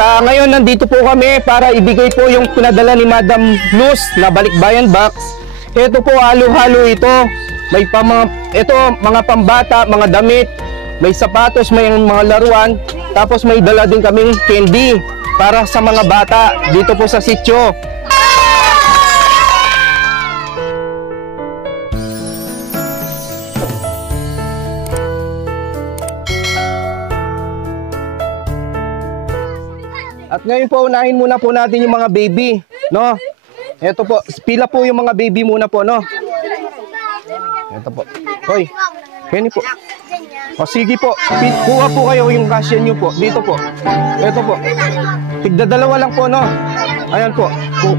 ngayon nandito po kami para ibigay po yung pinadala ni Madam Luz na balikbayan box. Ito po halo-halo ito. May mga pambata, mga damit, may sapatos, may mga laruan. Tapos may dala din kaming candy para sa mga bata dito po sa sitio. At ngayon po, unahin muna po natin yung mga baby, no? Ito po, pila po yung mga baby muna po, no? Ito po. Hoy, Kenny po. O sige po, kuha po kayo yung kasya nyo po. Dito po. Ito po. Tigdadalawa lang po, no? Ayan po.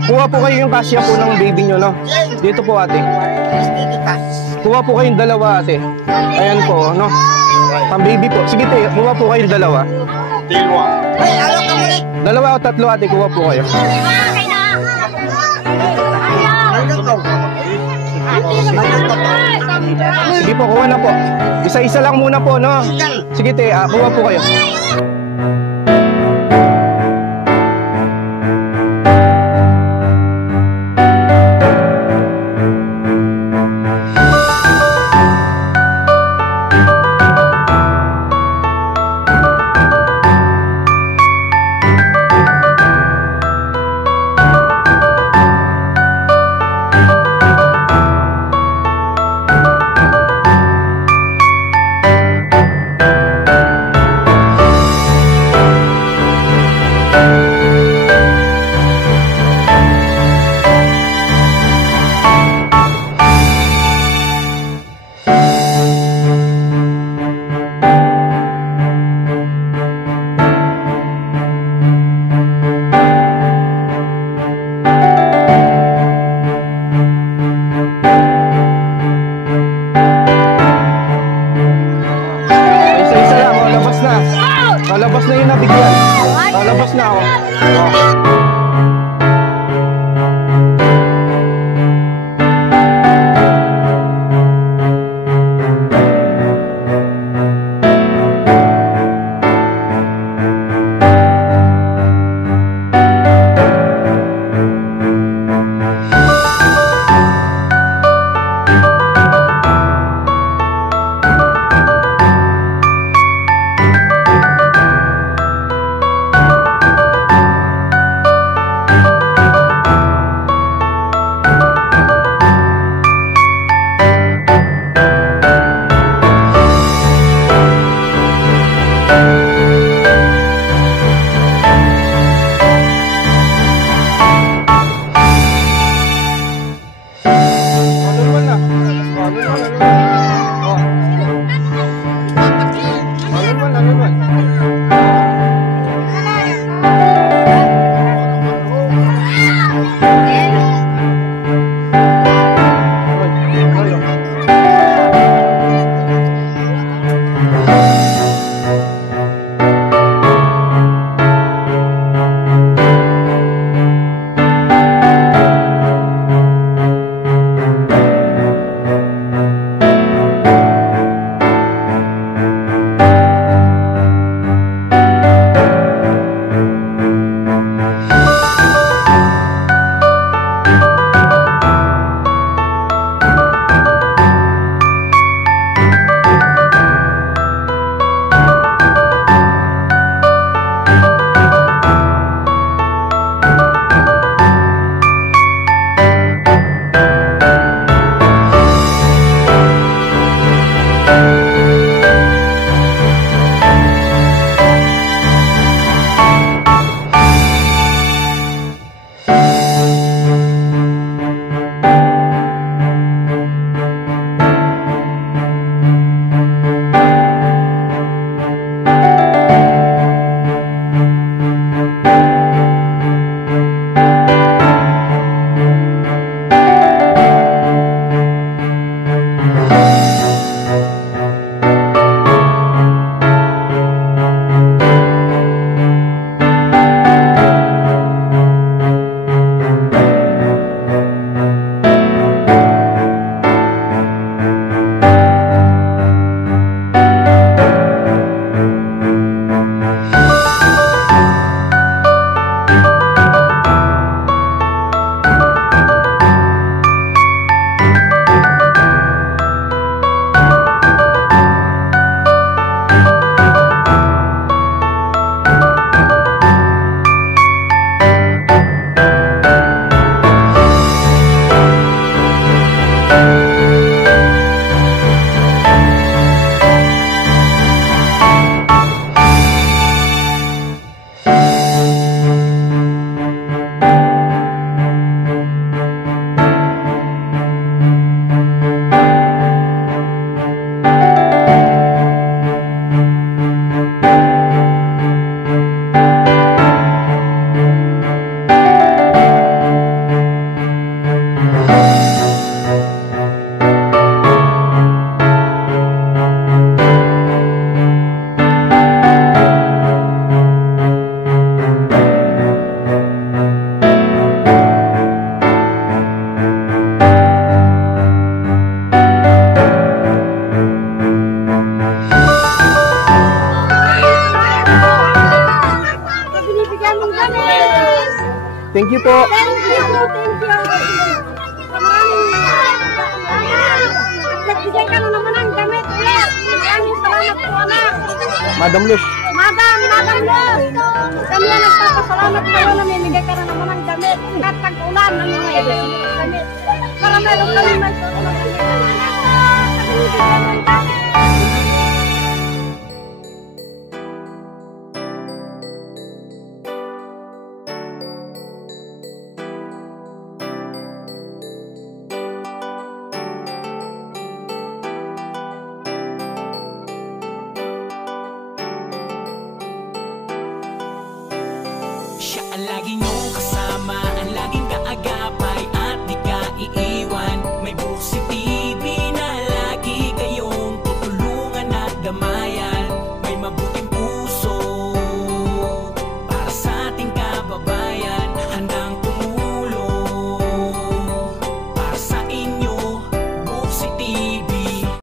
Kuha po kayo yung kasya po ng baby nyo, no? Dito po, ate. Kuha po kayong dalawa, ate. Ayan po, no? Pang baby po. Sige, te, kuha po kayong dalawa. Dalawa o tatlo, ate, kuha po kayo. Sige po, kuha na po. Isa-isa lang muna po, no? Sige, te, kuha po kayo. po. Thank you. Nagbigay ka na naman ng damit. Maraming salamat po, anak. Madam Luz. Madam Luz. Kami ang nagpapasalamat sa'yo na mamimigay ka na naman ng damit. At tag-ulan ng mga damit. Para meron kami may Siya ang lagi niyong kasama.